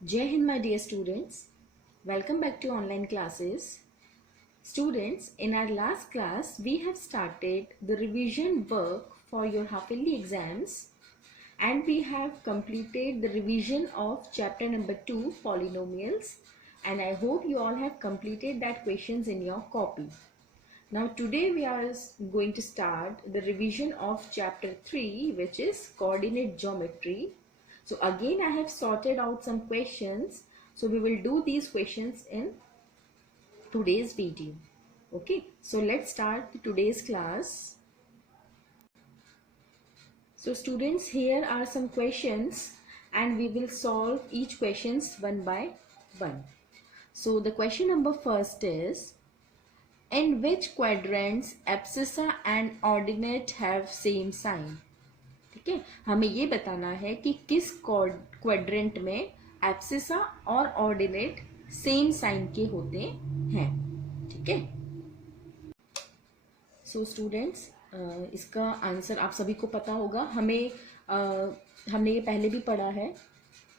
Jai Hind, my dear students. Welcome back to online classes. Students, in our last class, we have started the revision work for your half-yearly exams and we have completed the revision of chapter number 2, polynomials, and I hope you all have completed that questions in your copy. Now today we are going to start the revision of chapter 3, which is coordinate geometry. So again I have sorted out some questions. So we will do these questions in today's video. Okay, so let's start today's class. So students, here are some questions and we will solve each questions one by one. So the question number first is, in which quadrants abscissa and ordinate have same sign? ठीक है, हमें ये बताना है कि किस quadrant में abscissa और ऑर्डिनेट सेम साइन के होते हैं. ठीक है. सो स्टूडेंट्स, इसका आंसर आप सभी को पता होगा. हमने ये पहले भी पढ़ा है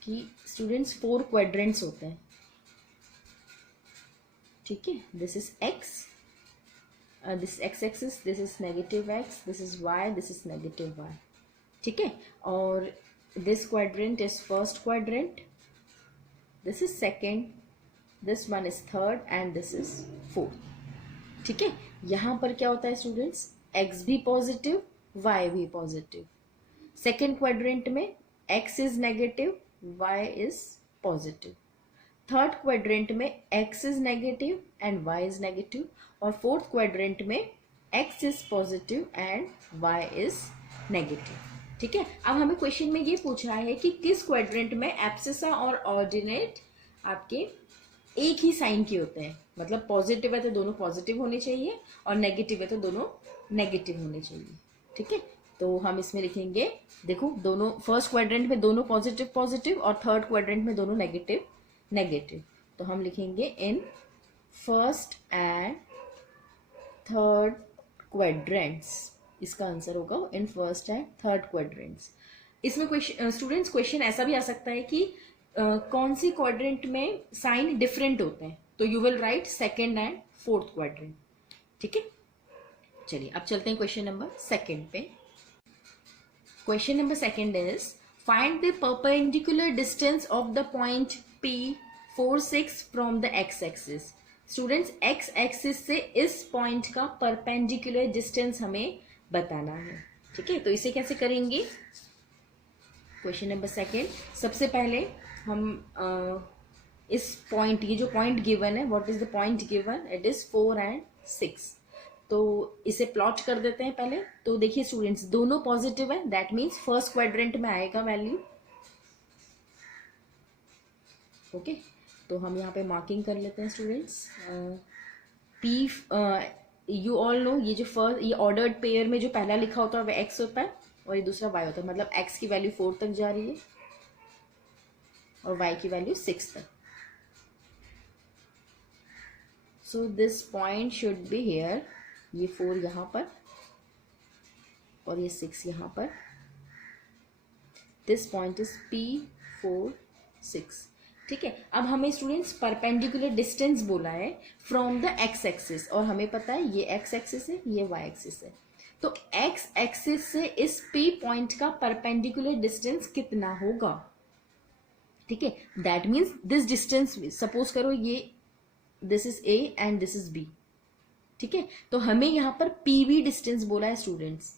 कि स्टूडेंट्स 4 क्वाड्रेंट्स होते हैं. ठीक है. This is x, this is x-axis, this is negative x, this is y, this is negative y. ठीक है. और this quadrant is first quadrant, this is second, this one is third and this is fourth. ठीक है. यहाँ पर क्या होता है स्टूडेंट्स, x भी पॉजिटिव, y भी पॉजिटिव. सेकेंड क्वाड्रेंट में x is negative, y is positive. Third quadrant में x is negative and y is negative. और फोर्थ क्वाड्रेंट में x is positive and y is negative. ठीक है. अब हमें क्वेश्चन में ये पूछा है कि किस क्वाड्रेंट में एब्सिसा और ऑर्डिनेट आपके एक ही साइन के होते हैं. मतलब पॉजिटिव है तो दोनों पॉजिटिव होने चाहिए और नेगेटिव है तो दोनों नेगेटिव होने चाहिए. ठीक है. तो हम इसमें लिखेंगे, देखो दोनों फर्स्ट क्वाड्रेंट में दोनों पॉजिटिव पॉजिटिव और थर्ड क्वाड्रेंट में दोनों नेगेटिव नेगेटिव. तो हम लिखेंगे in first and third quadrants. इसका आंसर होगा in first and third quadrants. इसमें स्टूडेंट्स क्वेश्चन ऐसा भी आ सकता है कि कौन सी क्वाड्रेंट में साइन डिफरेंट होते हैं. तो you will write second and fourth quadrant. ठीक है. चलिए अब चलते हैं क्वेश्चन नंबर सेकेंड पे. Question number second is, find the perpendicular distance of the point P46 from the x axis. Students, x axis से इस पॉइंट का परपेंडिकुलर डिस्टेंस हमें बताना है. ठीक है. तो इसे कैसे करेंगे. क्वेश्चन नंबर सेकेंड, सबसे पहले हम इस पॉइंट, ये जो पॉइंट गिवन है, what is the point given, it is 4 and 6. तो इसे प्लॉट कर देते हैं पहले. तो देखिए स्टूडेंट्स, दोनों पॉजिटिव है, दैट मीन्स फर्स्ट क्वाड्रेंट में आएगा वैल्यू. ओके. तो हम यहाँ पे मार्किंग कर लेते हैं students. P, you all know, ये जो फर्स्ट, ये ऑर्डर्ड पेयर में जो पहला लिखा होता है वह x होता है और ये दूसरा y होता है. मतलब x की वैल्यू 4 तक जा रही है और y की वैल्यू 6 तक. So this point should be here. ये 4 यहाँ पर और ये 6 यहाँ पर. This point is P46. ठीक है. अब हमें स्टूडेंट्स परपेंडिकुलर डिस्टेंस बोला है फ्रॉम द एक्स एक्सिस और हमें पता है ये एक्स एक्सिस है, ये वाई एक्सिस है. तो एक्स एक्सिस से इस पी पॉइंट का परपेंडिकुलर डिस्टेंस कितना होगा. ठीक है. That means this distance, suppose करो ये this is A and this is B. ठीक है. तो हमें यहाँ पर पीबी डिस्टेंस बोला है students.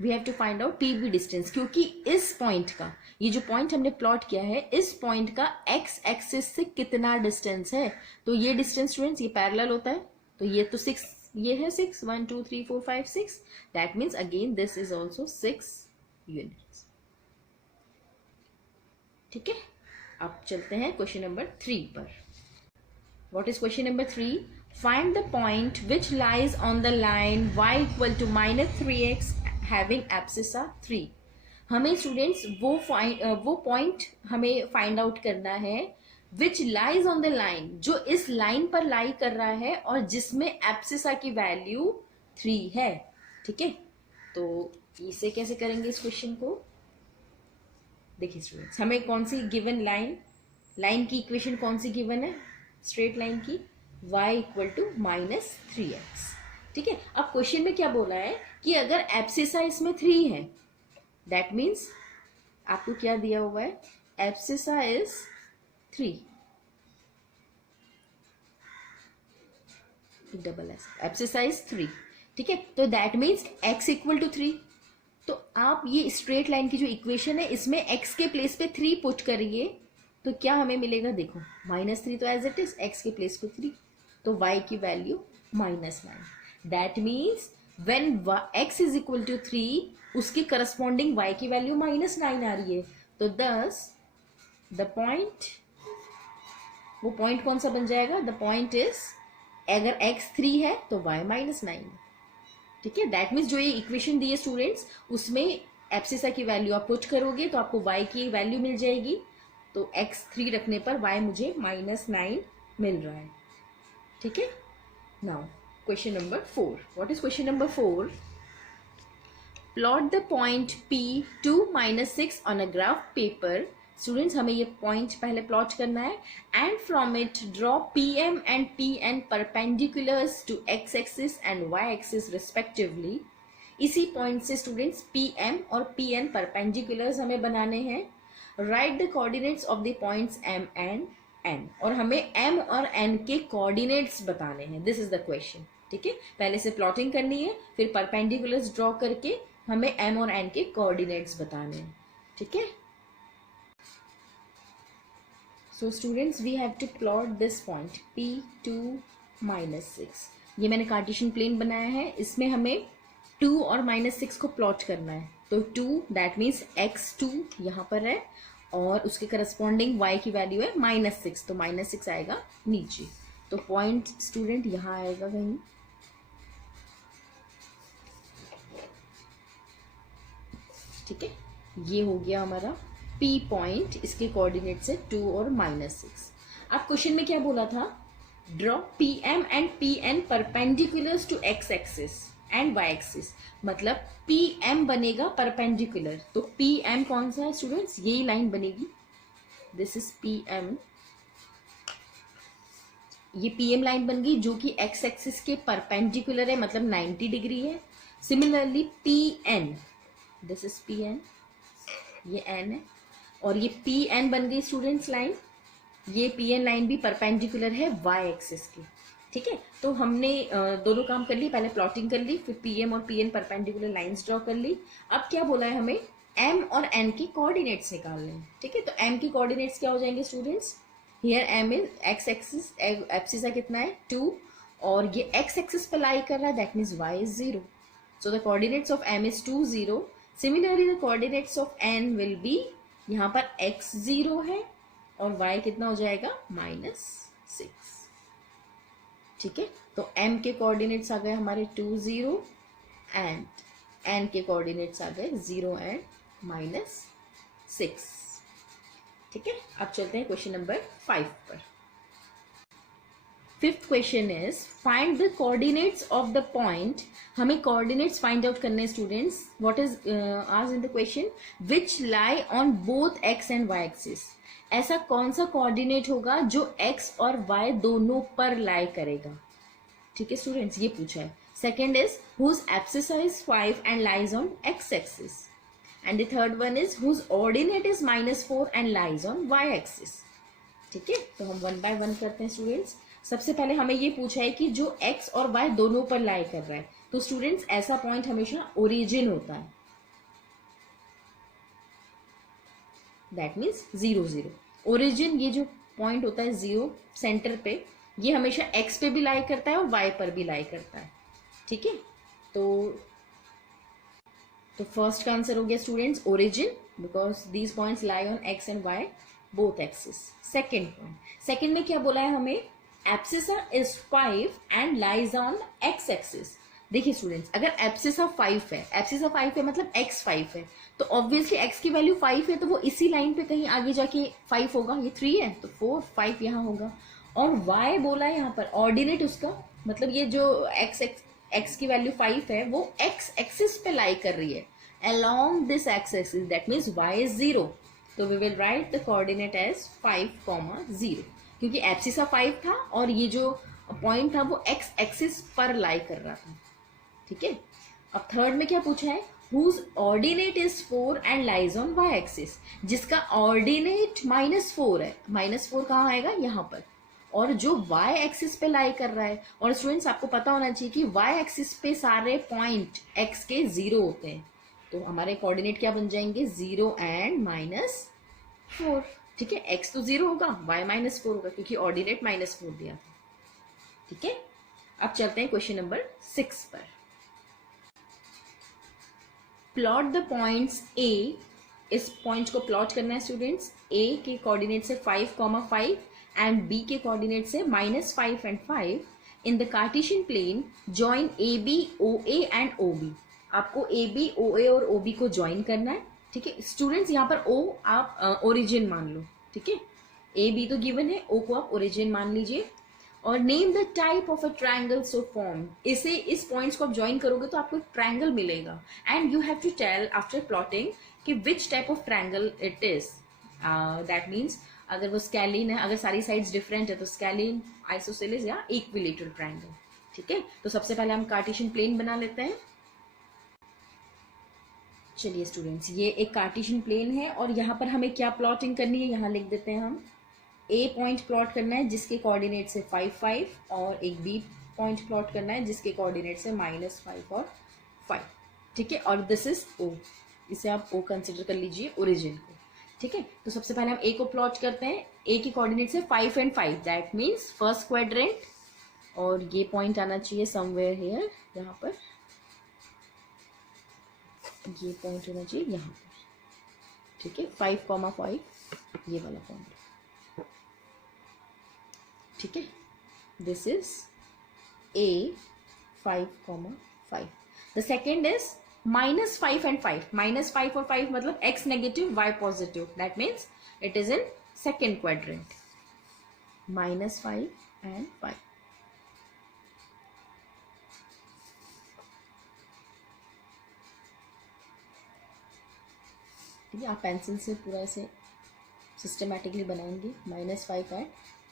We have to find out PB distance, क्योंकि इस पॉइंट का, ये जो पॉइंट हमने प्लॉट किया है, इस पॉइंट का एक्स एक्सिस से कितना डिस्टेंस है. तो ये डिस्टेंस स्टूडेंट्स ये पैरेलल होता है. तो ये तो 6, ये है 6, 1 2 3 4 5 6. That means again this is also 6 units. ठीक है. अब चलते हैं क्वेश्चन नंबर 3 पर. What is question number 3. Find the point which lies on the line y equal to -3x having abscissa 3. हमें स्टूडेंट्स वो पॉइंट हमें फाइंड आउट करना है विच लाइज ऑन द लाइन, जो इस लाइन पर लाई कर रहा है और जिसमें एब्सिसा की वैल्यू 3 है. ठीक है. तो इसे कैसे करेंगे इस क्वेश्चन को. देखिए स्टूडेंट्स, हमें कौन सी गिवन लाइन लाइन की इक्वेशन कौन सी गिवन है, स्ट्रेट लाइन की, y इक्वल टू -3x। ठीक है, अब क्वेश्चन में क्या बोला है कि अगर एब्सिसा इसमें 3 है, दैट मीन्स आपको क्या दिया हुआ है, abscissa is 3, double S, abscissa is 3। ठीक है, तो that means x equal to 3। तो आप ये स्ट्रेट लाइन की जो इक्वेशन है इसमें x के प्लेस पे 3 पुट करिए तो क्या हमें मिलेगा, देखो -3 तो एज इट इज, x के प्लेस पे 3, तो y की value -9। That means when x is equal to 3 उसकी करस्पॉन्डिंग y की वैल्यू -9 आ रही है। तो दस द पॉइंट, वो पॉइंट कौन सा बन जाएगा, द पॉइंट इज अगर x 3 है तो y -9। ठीक है, दैट मीन्स जो ये इक्वेशन दी है स्टूडेंट्स उसमें एब्सिसा की वैल्यू आप पुट करोगे तो आपको y की वैल्यू मिल जाएगी, तो x 3 रखने पर y मुझे -9 मिल रहा है। ठीक है, now question number 4, what is question number 4, plot the point P2 -6 on a graph paper. Students हमें ये पॉइंट पहले प्लॉट करना है, and from it draw PM and PN perpendiculars to x axis and y axis respectively. इसी point से students PM और PN perpendiculars हमें बनाने हैं। Right the coordinates of the points M and N, और हमें M और N के कोऑर्डिनेट्स बताने हैं, दिस इज द क्वेश्चन। ठीक है, पहले से प्लॉटिंग करनी है, फिर परपेंडिकुलर्स ड्रॉ करके हमें M और N के कोऑर्डिनेट्स बताने हैं। ठीक है, so students we have to plot this point P2 -6। ये मैंने कार्टेशियन प्लेन बनाया है, इसमें हमें 2 और -6 को प्लॉट करना है। तो 2 दैट मीन्स x2 यहाँ पर है और उसके करस्पॉन्डिंग y की वैल्यू है -6, तो -6 आएगा नीचे। तो पॉइंट स्टूडेंट यहाँ आएगा कहीं, ठीक है, ये हो गया हमारा P पॉइंट, इसके कोऑर्डिनेट्स है 2 और -6। अब क्वेश्चन में क्या बोला था, draw PM and PN perpendiculars to x axis and y axis, मतलब PM बनेगा परपेंडिकुलर, तो PM कौन सा है स्टूडेंट्स, यही लाइन बनेगी, दिस इज PM, ये PM लाइन बन गई जो कि x एक्सिस के परपेंडिकुलर है, मतलब 90 डिग्री है। Similarly PN, this is PN, ये N है, और ये PN बन गई स्टूडेंट्स लाइन, ये PN लाइन भी परपेंडिकुलर है y एक्सिस की। ठीक है, तो हमने दोनों काम कर ली, पहले प्लॉटिंग कर ली, फिर PM और PN परपेंडिकुलर लाइंस ड्रॉ कर ली। अब क्या बोला है हमें, M और N की कोऑर्डिनेट्स निकालने हैं। ठीक है, तो M की कोऑर्डिनेट्स क्या हो जाएंगे students, here M is x axis, abscissa कितना है 2, और ये x एक्सिस पर लाई कर रहा है, that means y is 0, so the coordinates of M is 2 0। Similarly the coordinates of N will be, यहाँ पर x 0 है और y कितना हो जाएगा -6। ठीक है, तो M के कोऑर्डिनेट्स आ गए हमारे 2 0 एंड N के कोऑर्डिनेट्स आ गए 0 एंड -6। ठीक है, अब चलते हैं क्वेश्चन नंबर 5 पर। Fifth question is find the coordinates of the point. हमें कोऑर्डिनेट्स फाइंड आउट करने students, what is asked in the question, which lie on both x and y axis. ऐसा कौन सा कोऑर्डिनेट होगा जो x और y दोनों पर लाई करेगा। ठीक है स्टूडेंट्स, ये पूछा है। Second is whose abscissa is 5 and lies on x axis, and the third one is whose ordinate is -4 and lies on y axis. ठीक है, तो हम 1 बाय 1 करते हैं स्टूडेंट्स। सबसे पहले हमें ये पूछा है कि जो x और y दोनों पर लाई कर रहा है, तो स्टूडेंट्स ऐसा पॉइंट हमेशा ओरिजिन होता है, दैट मीन्स 0 0। ओरिजिन ये जो पॉइंट होता है 0 सेंटर पे, ये हमेशा x पे भी लाई करता है और y पर भी लाई करता है। ठीक है, तो फर्स्ट का आंसर हो गया students origin, because these points lie on x and y both axis. Second point, second में क्या बोला है हमें, abscissa is 5 and lies on x axis. देखिए स्टूडेंट्स, अगर एब्सिसा 5 है, एब्सिसा 5 है मतलब x 5 है, तो ऑब्वियसली x की वैल्यू 5 है, तो वो इसी लाइन पे कहीं आगे जाके 5 होगा। ये 3 है तो 4 5 यहाँ होगा। और y बोला है यहाँ पर ऑर्डिनेट उसका, मतलब ये जो x की वैल्यू 5 है वो x एक्सिस पे लाई कर रही है along this x axis, that means y is 0। तो we will write the coordinate as 5,0 क्योंकि एब्सिस 5 था और ये जो पॉइंट था वो एक्स एक्सिस पर लाई कर रहा था. ठीक है. अब थर्ड में क्या पूछा है, whose ordinate is 4 and lies on y axis, जिसका ऑर्डिनेट -4 है. -4 कहाँ आएगा, यहाँ पर, और जो y एक्सिस पे लाई कर रहा है. और स्टूडेंट्स आपको पता होना चाहिए कि y एक्सिस पे सारे पॉइंट x के 0 होते हैं. तो हमारे कोऑर्डिनेट क्या बन जाएंगे, 0 एंड -4. ठीक है. x तो 0 होगा, y -4 होगा क्योंकि ऑर्डिनेट -4 दिया था. ठीक है. अब चलते हैं क्वेश्चन नंबर 6 पर. Plot the points A. इस पॉइंट को प्लॉट करना है स्टूडेंट्स. ए के कोऑर्डिनेट से 5,5 एंड बी के कोऑर्डिनेट से -5 and 5 in the Cartesian plane. Join A B O A and O B. आपको ए बी ओ ए और ओ बी को ज्वाइन करना है. ठीक है स्टूडेंट्स, यहाँ पर ओ आप ओरिजिन मान लो. ठीक है. ए बी तो गिवन है, ओ को आप ओरिजिन मान लीजिए. और name the type of a triangle so form. इसे इस पॉइंट्स को आप ज्वाइन करोगे तो आपको एक ट्रायंगल मिलेगा. And you have to tell after plotting कि which type of triangle it is. That means अगर वो स्केलिन है, अगर सारी साइड्स डिफरेंट है तो स्केलिन, आइसोसेलेस या इक्विलेटरल ट्रायंगल. ठीक है. तो सबसे पहले हम कार्टेशियन प्लेन बना लेते हैं. चलिए स्टूडेंट्स, ये एक कार्टेशियन प्लेन है और यहाँ पर हमें क्या प्लॉटिंग करनी है, यहाँ लिख देते हैं हम. ए पॉइंट प्लॉट करना है जिसके कोऑर्डिनेट से 5,5 और एक बी पॉइंट प्लॉट करना है जिसके कोऑर्डिनेट से -5 और 5. ठीक है. और दिस इज ओ. इसे आप ओ कंसिडर कर लीजिए ओरिजिन को. ठीक है. तो सबसे पहले हम ए को प्लॉट करते हैं. ए की कोऑर्डिनेट से 5 and 5, that means first quadrant. और ये पॉइंट आना चाहिए समवेयर हियर, यहाँ पर. ये पॉइंट होना चाहिए यहाँ पर. ठीक है. 5,5 ये वाला पॉइंट. ठीक है. This is A 5,5. The second is -5 and 5. -5 और 5 मतलब x negative y positive. That means it is in second quadrant. -5 and 5. ठीक है. आप पेंसिल से पूरा ऐसे सिस्टमैटिकली बनाएंगे. -5 एंड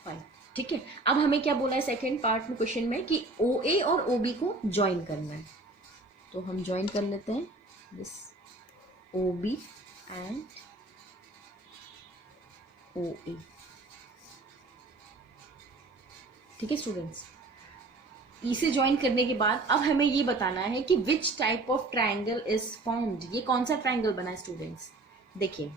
5. ठीक है. अब हमें क्या बोला है सेकेंड पार्ट में क्वेश्चन में कि ओ ए और ओ बी को ज्वाइन करना है. तो हम ज्वाइन कर लेते हैं this O B and O A. ठीक है स्टूडेंट्स. ई से ज्वाइन करने के बाद अब हमें ये बताना है कि which type of triangle is formed. ये कौन सा ट्रायंगल बना है स्टूडेंट्स. देखिए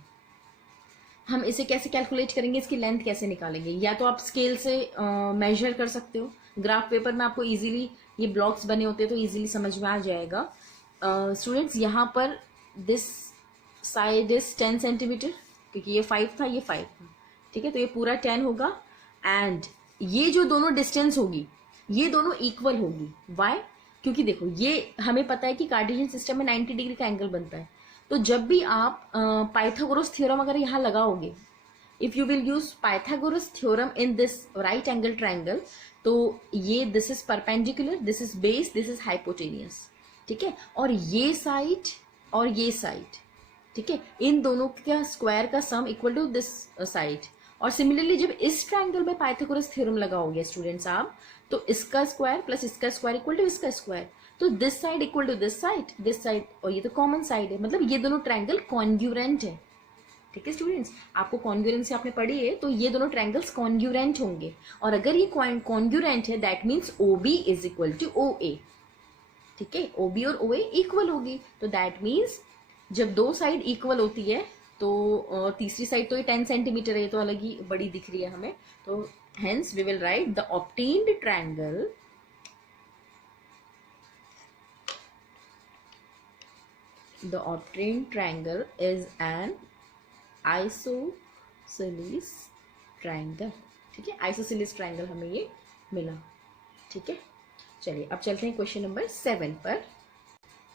हम इसे कैसे कैलकुलेट करेंगे, इसकी लेंथ कैसे निकालेंगे. या तो आप स्केल से मेजर कर सकते हो. ग्राफ पेपर में आपको इजीली ये ब्लॉक्स बने होते हैं तो इजीली समझ में आ जाएगा. स्टूडेंट्स यहाँ पर दिस साइड इज 10 सेंटीमीटर क्योंकि ये 5 था, ये 5 था. ठीक है. तो ये पूरा 10 होगा. एंड ये जो दोनों डिस्टेंस होगी ये दोनों इक्वल होगी. वाई? क्योंकि देखो ये हमें पता है कि कार्टेशियन सिस्टम में 90 डिग्री का एंगल बनता है. तो जब भी आप पाइथागोरस थ्योरम अगर यहाँ लगाओगे, if you will use Pythagoras theorem in this right angle triangle, तो ये this is perpendicular, this is base, this is hypotenuse. ठीक है. और ये साइड और ये साइड, ठीक है, इन दोनों का स्क्वायर का sum equal to this side. और सिमिलरली जब इस ट्रायंगल में पाइथागोरस थ्योरम लगाओगे स्टूडेंट्स आप, तो इसका स्क्वायर प्लस इसका स्क्वायर इक्वल टू इसका स्क्वायर. तो this side equal to this side, और ये तो कॉमन साइड है. मतलब ये दोनों ट्रायंगल कॉन्ग्यूरेंट है. ठीक है स्टूडेंट्स, आपको कॉन्ग्यूरेंसी आपने पढ़ी है, तो ये दोनों ट्रायंगल्स कॉन्ग्यूरेंट होंगे. और अगर ये कॉन्ग्यूरेंट है that means O B is equal to O A. ठीक है. ओ बी और ओ ए इक्वल होगी. तो दैट मीन्स जब दो साइड इक्वल होती है तो तीसरी साइड तो ये 10 सेंटीमीटर है, ये तो अलग ही बड़ी दिख रही है हमें. तो hence we will write the obtained triangle is an isosceles triangle. ठीक है. isosceles triangle हमें ये मिला. ठीक है. चलिए अब चलते हैं क्वेश्चन नंबर 7 पर.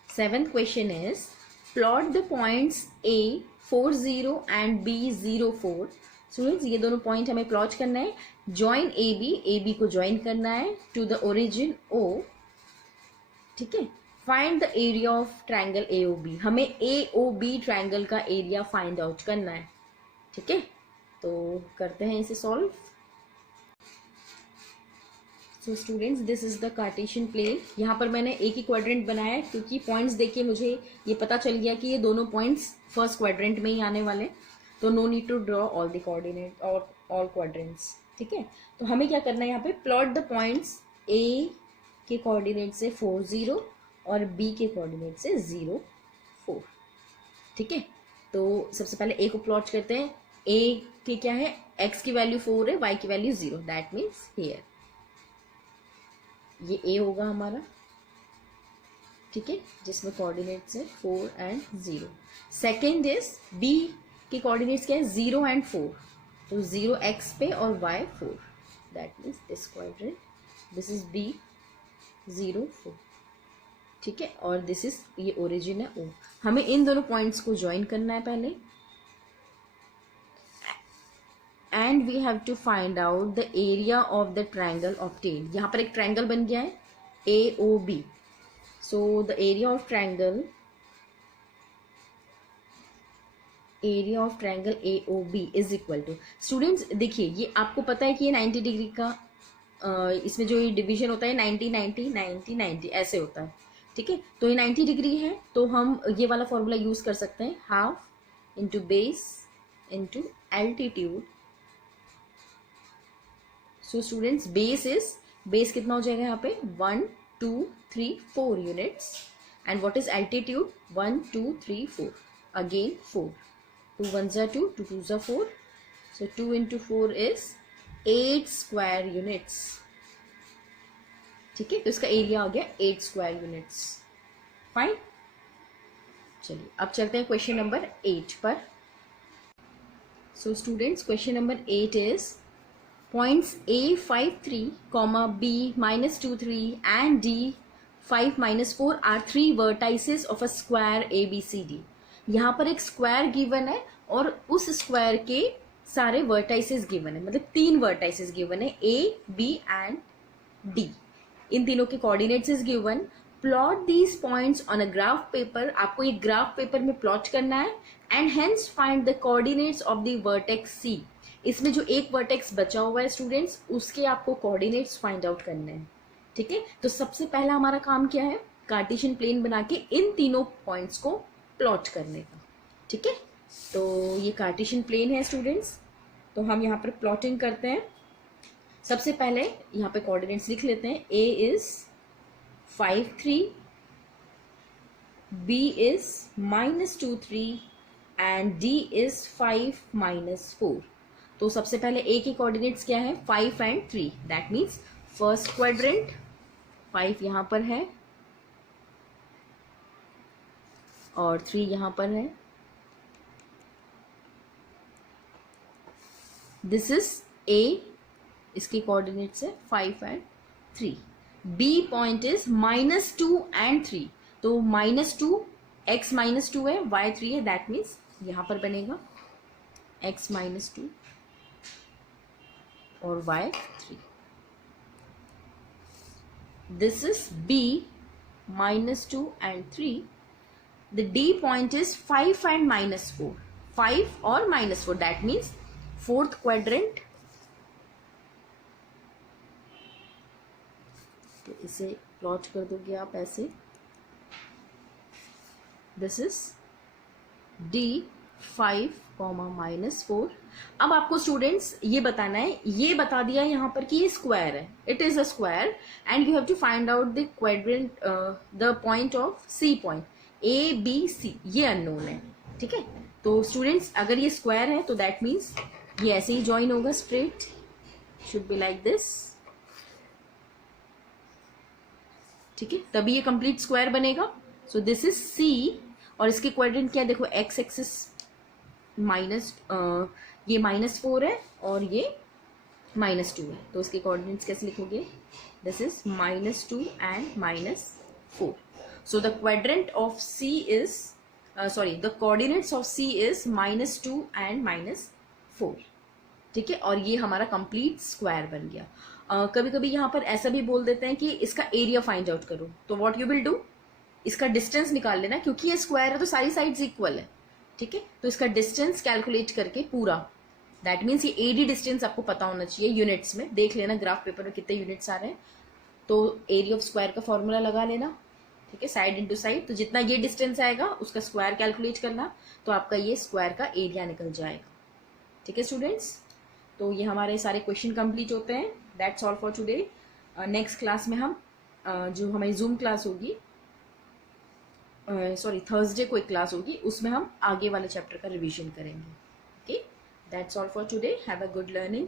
7th question is plot the points A 40 and B 04. Students ये दोनों पॉइंट हमें प्लॉट करना है. ज्वाइन ए बी को ज्वाइन करना है टू द ओरिजिन O. ठीक है. Find the area of triangle AOB. हमें AOB ट्रायंगल का एरिया फाइंड आउट करना है. ठीक है, तो करते हैं इसे solve. So students, this is the Cartesian plane. यहाँ पर मैंने एक ही क्वाड्रेंट बनाया है क्योंकि पॉइंट्स देखिए मुझे ये पता चल गया कि ये दोनों पॉइंट्स फर्स्ट क्वाड्रेंट में ही आने वाले, तो no need to draw all the coordinate और ऑल क्वाड्रेंट्स। ठीक है, तो हमें क्या करना है, यहाँ पे प्लॉट द पॉइंट्स ए के कोऑर्डिनेट से 4 0 और बी के कोऑर्डिनेट से 0 4। ठीक है, तो सबसे पहले ए को प्लॉट करते हैं। ए के क्या है, एक्स की वैल्यू 4 है, वाई की वैल्यू 0, दैट मीन्स हियर ये ए होगा हमारा। ठीक है, जिसमें कोऑर्डिनेट्स है 4 एंड 0। सेकेंड इज बी के कोऑर्डिनेट्स क्या है, 0 एंड 4, तो 0 एक्स पे और Y 4, that means this quadrant, this is B 0 4। ठीक है, और दिस इज ये ओरिजिन है ओ। हमें इन दोनों पॉइंट्स को ज्वाइन करना है पहले, and we have to find out the area of the triangle obtained. यहाँ पर एक ट्राइंगल बन गया है A O B, so the area of triangle A O B is equal to, students देखिए ये आपको पता है कि ये 90 डिग्री का इसमें जो ये डिवीजन होता है 90 90 90 90 ऐसे होता है। ठीक है, तो ये 90 डिग्री है, तो हम ये वाला फॉर्मूला यूज कर सकते हैं, half into base into altitude. So students base कितना हो जाएगा यहाँ पे 1 2 3 4 units, and what is altitude 1 2 3 4, again 4, 2 1 2, 2 2 4, so 2 into 4 is 8 square units। ठीक है, तो इसका एरिया आ गया 8 स्क्वायर यूनिट्स। फाइन, चलिए अब चलते हैं क्वेश्चन नंबर 8 पर। So students, question number 8 is points A 5 3, B minus 2 3 and D 5 minus 4 are 3 vertices of a square ABCD। यहाँ पर एक स्क्वायर गिवन है और उस स्क्वायर के सारे वर्टाइसेस गिवन है, मतलब 3 वर्टाइसेस गिवन है A B एंड D। इन तीनों के coordinates is given. Plot these points on a graph paper, आपको ये ग्राफ पेपर में प्लॉट करना है, and hence find the coordinates of the vertex C। इसमें जो एक वर्टेक्स बचा हुआ है स्टूडेंट्स, उसके आपको कोऑर्डिनेट्स फाइंड आउट करने हैं। ठीक है, तो सबसे पहला हमारा काम क्या है, कार्टेशियन प्लेन बना के इन तीनों पॉइंट्स को प्लॉट करने का। ठीक है, तो ये कार्टेशियन प्लेन है स्टूडेंट्स, तो हम यहाँ पर प्लॉटिंग करते हैं। सबसे पहले यहाँ पे कोऑर्डिनेट्स लिख लेते हैं। A is 5 3, B is -2 3 and D is 5 -4। तो सबसे पहले ए के कोऑर्डिनेट्स क्या है 5 and 3, that means first quadrant 5 यहां पर है और 3 यहां पर है। दिस इज ए, इसके कोऑर्डिनेट्स है 5 and 3। B point is -2 and 3, तो -2 x -2 है, y 3 है, दैट मीन्स यहां पर बनेगा x -2 और y 3। This is B -2 and 3. The D point is 5 and -4. 5 और -4, that means fourth quadrant। तो इसे प्लॉट कर दोगे आप ऐसे। This is D 5, -4। अब आपको स्टूडेंट्स ये बताना है, ये बता दिया यहाँ पर कि ये स्क्वायर है, it is a square, and you have to find out the quadrant, the point of C point A B C, ये अननोन है। ठीक है, तो स्टूडेंट्स अगर ये स्क्वायर है तो दैट मीन्स ये ऐसे ही ज्वाइन होगा straight, should be like this. ठीक है, तभी ये कंप्लीट स्क्वायर बनेगा। सो दिस इज सी, और इसके क्वाड्रेंट क्या देखो, एक्स एक्सिस ये -4 है और ये -2 है, तो इसके कोऑर्डिनेट्स कैसे लिखोगे, this is -2 and -4। So the quadrant of C is the coordinates of C is -2 and -4। ठीक है, और ये हमारा कंप्लीट स्क्वायर बन गया। कभी कभी यहाँ पर ऐसा भी बोल देते हैं कि इसका एरिया फाइंड आउट करो, तो व्हाट यू विल डू, इसका डिस्टेंस निकाल लेना, क्योंकि ये स्क्वायर है तो सारी साइड्स इक्वल है। ठीक है, तो इसका डिस्टेंस कैलकुलेट करके पूरा, दैट मीन्स ये एडी डिस्टेंस आपको पता होना चाहिए यूनिट्स में, देख लेना ग्राफ पेपर में कितने यूनिट्स आ रहे हैं, तो एरिया ऑफ स्क्वायर का फॉर्मूला लगा लेना, ठीक है, साइड इंटू साइड, तो जितना ये डिस्टेंस आएगा उसका स्क्वायर कैलकुलेट करना, तो आपका ये स्क्वायर का एरिया निकल जाएगा। ठीक है स्टूडेंट्स, तो ये हमारे सारे क्वेश्चन कंप्लीट होते हैं। That's all for today. Next class में हम जो हमारी जूम क्लास होगी, सॉरी थर्सडे को एक क्लास होगी, उसमें हम आगे वाले चैप्टर का रिवीजन करेंगे। Okay, that's all for today, have a good learning.